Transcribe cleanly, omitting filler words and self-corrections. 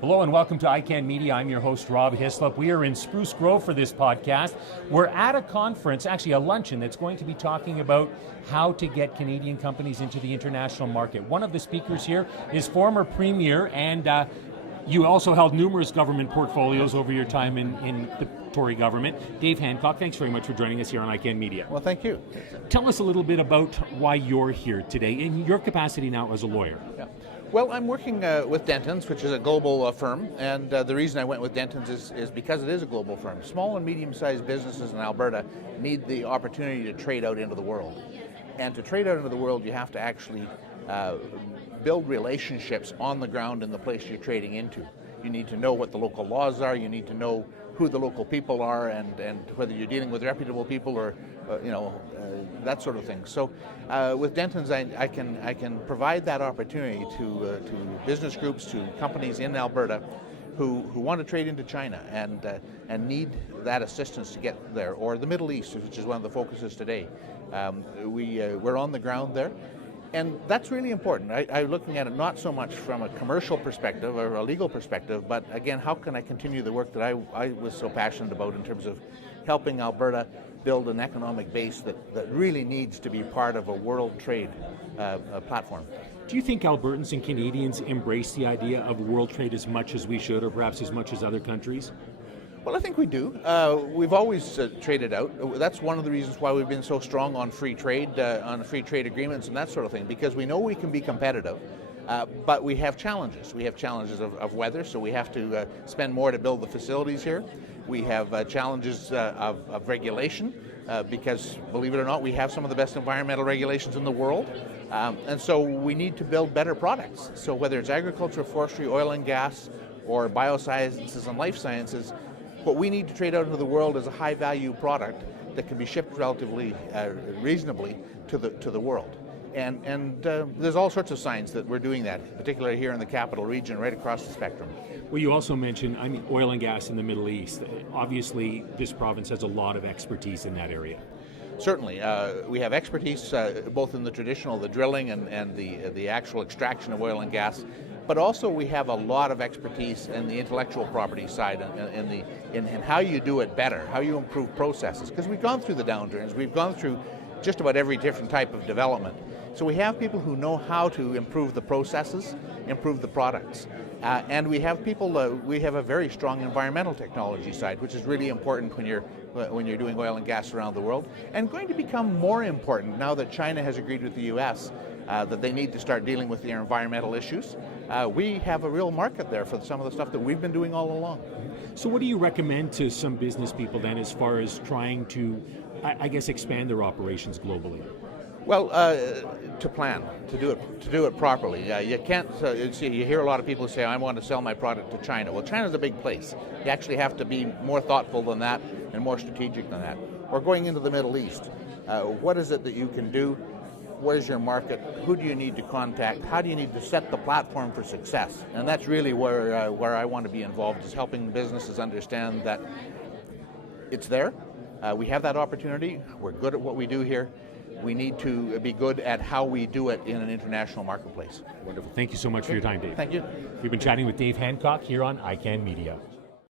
Hello and welcome to ICANN Media. I'm your host, Rob Hislop. We are in Spruce Grove for this podcast. We're at a conference, actually a luncheon, that's going to be talking about how to get Canadian companies into the international market. One of the speakers here is former Premier, and you also held numerous government portfolios over your time in the Tory government. Dave Hancock, thanks very much for joining us here on ICANN Media. Well, thank you. Tell us a little bit about why you're here today, in your capacity now as a lawyer. Yeah. Well, I'm working with Dentons, which is a global firm, and the reason I went with Dentons is because it is a global firm. Small and medium-sized businesses in Alberta need the opportunity to trade out into the world. And to trade out into the world, you have to actually build relationships on the ground in the place you're trading into. You need to know what the local laws are, you need to know who the local people are, and whether you're dealing with reputable people or that sort of thing. So with Dentons, I can provide that opportunity to business groups, to companies in Alberta who want to trade into China and need that assistance to get there, or the Middle East, which is one of the focuses today. We're on the ground there. And that's really important. I'm looking at it not so much from a commercial perspective or a legal perspective, but again, how can I continue the work that I was so passionate about in terms of helping Alberta build an economic base that really needs to be part of a world trade platform. Do you think Albertans and Canadians embrace the idea of world trade as much as we should, or perhaps as much as other countries? Well, I think we do. We've always traded out. That's one of the reasons why we've been so strong on free trade agreements and that sort of thing, because we know we can be competitive, but we have challenges. We have challenges of weather, so we have to spend more to build the facilities here. We have challenges of regulation, because, believe it or not, we have some of the best environmental regulations in the world, and so we need to build better products. So whether it's agriculture, forestry, oil and gas, or biosciences and life sciences, what we need to trade out into the world is a high-value product that can be shipped relatively reasonably to the world. And there's all sorts of signs that we're doing that, particularly here in the capital region, right across the spectrum. Well, you also mentioned, oil and gas in the Middle East. Obviously, this province has a lot of expertise in that area. Certainly. We have expertise both in the traditional, the drilling and the actual extraction of oil and gas, but also we have a lot of expertise in the intellectual property side, in how you do it better, how you improve processes, because we've gone through the downturns, we've gone through just about every different type of development. So we have people who know how to improve the processes, improve the products. And we have people, we have a very strong environmental technology side, which is really important when you're doing oil and gas around the world, and going to become more important now that China has agreed with the US that they need to start dealing with their environmental issues. We have a real market there for some of the stuff that we've been doing all along. So what do you recommend to some business people then as far as trying to, I guess, expand their operations globally? Well, to plan, to do it properly. You can't. You hear a lot of people say, "I want to sell my product to China." Well, China's a big place. You actually have to be more thoughtful than that and more strategic than that. Or going into the Middle East, what is it that you can do? Where's your market? Who do you need to contact? How do you need to set the platform for success? And that's really where I want to be involved, is helping businesses understand that it's there. We have that opportunity. We're good at what we do here. We need to be good at how we do it in an international marketplace. Wonderful. Thank you so much for your time, Dave. Thank you. We've been chatting with Dave Hancock here on ICANN Media.